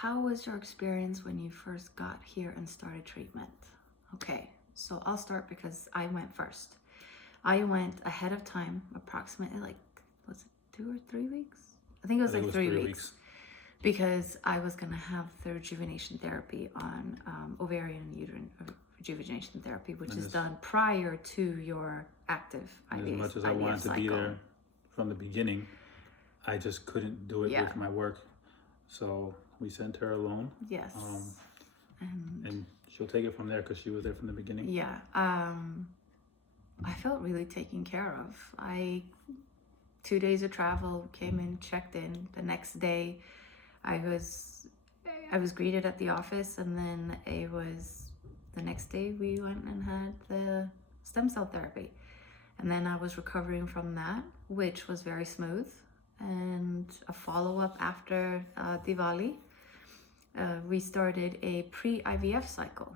how was your experience when you first got here and started treatment? Okay, so I'll start because I went first. I went ahead of time, approximately like, was it 2 or 3 weeks? I think it was like 3 weeks. Because I was going to have the rejuvenation therapy on ovarian and uterine rejuvenation therapy, which is done prior to your active IVF. As much as I wanted to be there from the beginning, I just couldn't do it with my work. So we sent her alone. Yes. And she'll take it from there because she was there from the beginning. Yeah. I felt really taken care of. 2 days of travel, came in, checked in. The next day, I was greeted at the office, and then the next day we went and had the stem cell therapy. And then I was recovering from that, which was very smooth. And a follow-up after Diwali, we started a pre-IVF cycle,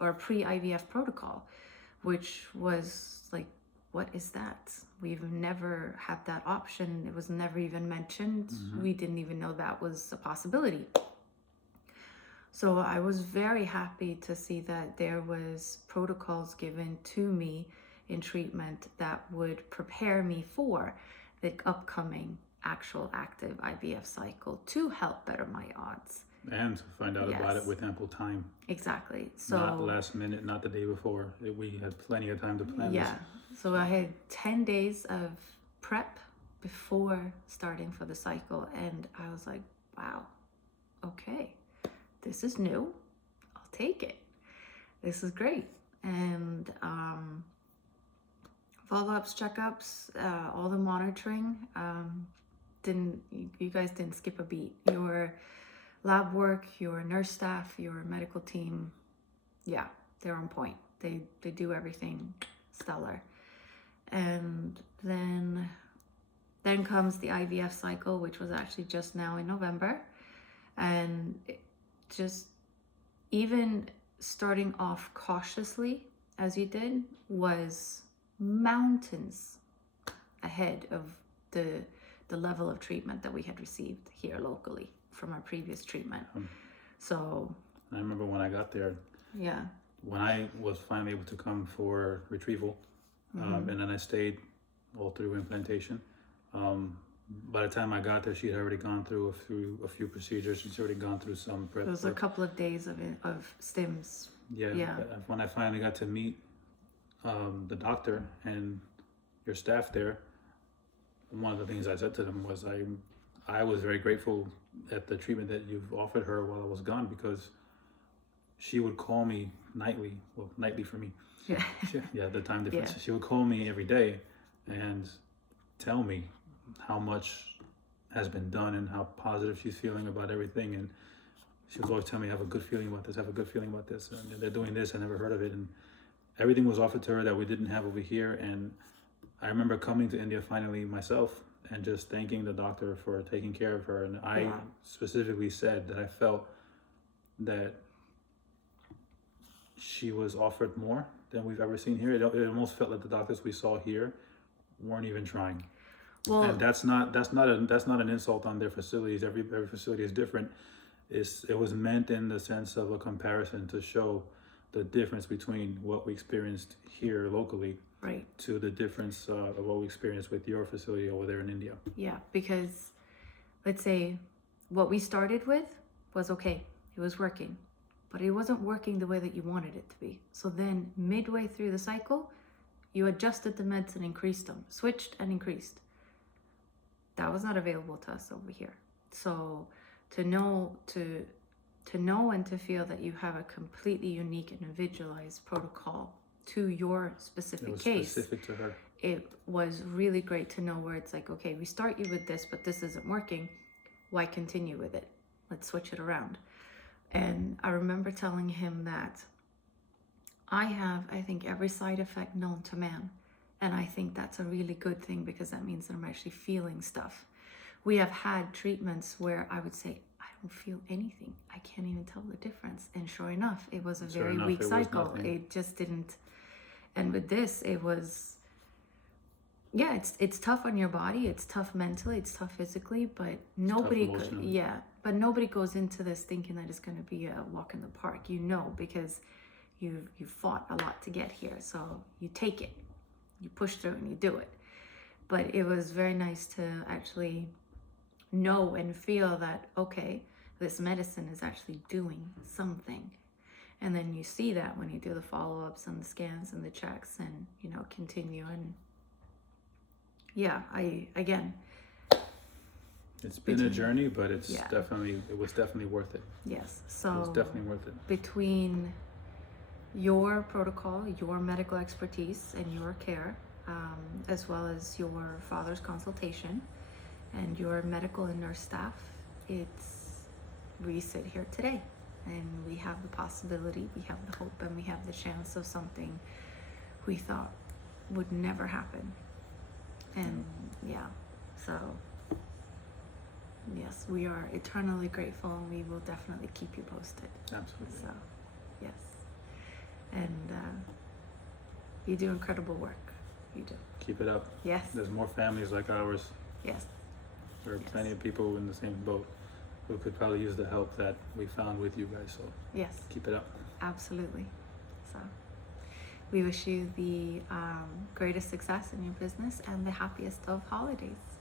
or pre-IVF protocol, which was like, what is that? We've never had that option. It was never even mentioned. We didn't even know that was a possibility. So I was very happy to see that there was protocols given to me in treatment that would prepare me for the upcoming actual active IVF cycle to help better my odds. And to find out about it with ample time. Exactly. So not last minute, not the day before. We had plenty of time to plan this. So I had 10 days of prep before starting for the cycle, and I was like, wow, okay, this is new. I'll take it. This is great. And follow-ups, checkups, all the monitoring, you guys didn't skip a beat. Your lab work, your nurse staff, your medical team, they're on point. They do everything stellar. And then comes the IVF cycle, which was actually just now in November. And just even starting off cautiously, as you did, was mountains ahead of the level of treatment that we had received here locally from our previous treatment. So I remember when I got there, when I was finally able to come for retrieval, and then I stayed all through implantation. By the time I got there, she had already gone through a few procedures. She's already gone through some prep. It was a couple of days of stims. When I finally got to meet the doctor and your staff there, one of the things I said to them was I was very grateful at the treatment that you've offered her while I was gone, because she would call me nightly, well, nightly for me. The time difference. She would call me every day and tell me how much has been done and how positive she's feeling about everything. And she was always telling me, I have a good feeling about this, I have a good feeling about this. And they're doing this, I never heard of it. And everything was offered to her that we didn't have over here. And I remember coming to India finally myself and just thanking the doctor for taking care of her. And I specifically said that I felt that she was offered more than we've ever seen here. It almost felt like the doctors we saw here weren't even trying. Well, and that's not an insult on their facilities. Every facility is different. It was meant in the sense of a comparison to show the difference between what we experienced here locally to the difference of what we experienced with your facility over there in India. Yeah, because let's say what we started with was okay. It was working, but it wasn't working the way that you wanted it to be. So then midway through the cycle, you adjusted the meds and increased them, switched and increased. That was not available to us over here. So to know and to feel that you have a completely unique and individualized protocol to your specific case. Specific to her. It was really great to know where it's like, okay, we start you with this, but this isn't working. Why continue with it? Let's switch it around. And I remember telling him that I have, I think, every side effect known to man. And I think that's a really good thing, because that means that I'm actually feeling stuff. We have had treatments where I would say, I don't feel anything. I can't even tell the difference. And sure enough, it was a very weak cycle. It just didn't. And with this, it was yeah, it's tough on your body, it's tough mentally, it's tough physically, but nobody emotionally. yeah, but nobody goes into this thinking that it's going to be a walk in the park, because you fought a lot to get here, so you take it, you push through and you do it. But it was very nice to actually know and feel that, okay, this medicine is actually doing something. And then you see that when you do the follow-ups and the scans and the checks, and continue. And yeah, It's been a journey, but it was definitely worth it. Yes, It so was definitely worth it. between your protocol, your medical expertise, and your care, as well as your father's consultation and your medical and nurse staff, we sit here today, and we have the possibility, we have the hope, and we have the chance of something we thought would never happen. And so yes, we are eternally grateful, and we will definitely keep you posted. Absolutely. So yes, and you do incredible work. You do. Keep it up. Yes. There's more families like ours. Yes. There are plenty of people in the same boat who could probably use the help that we found with you guys. So yes, keep it up. Absolutely. So we wish you the greatest success in your business and the happiest of holidays.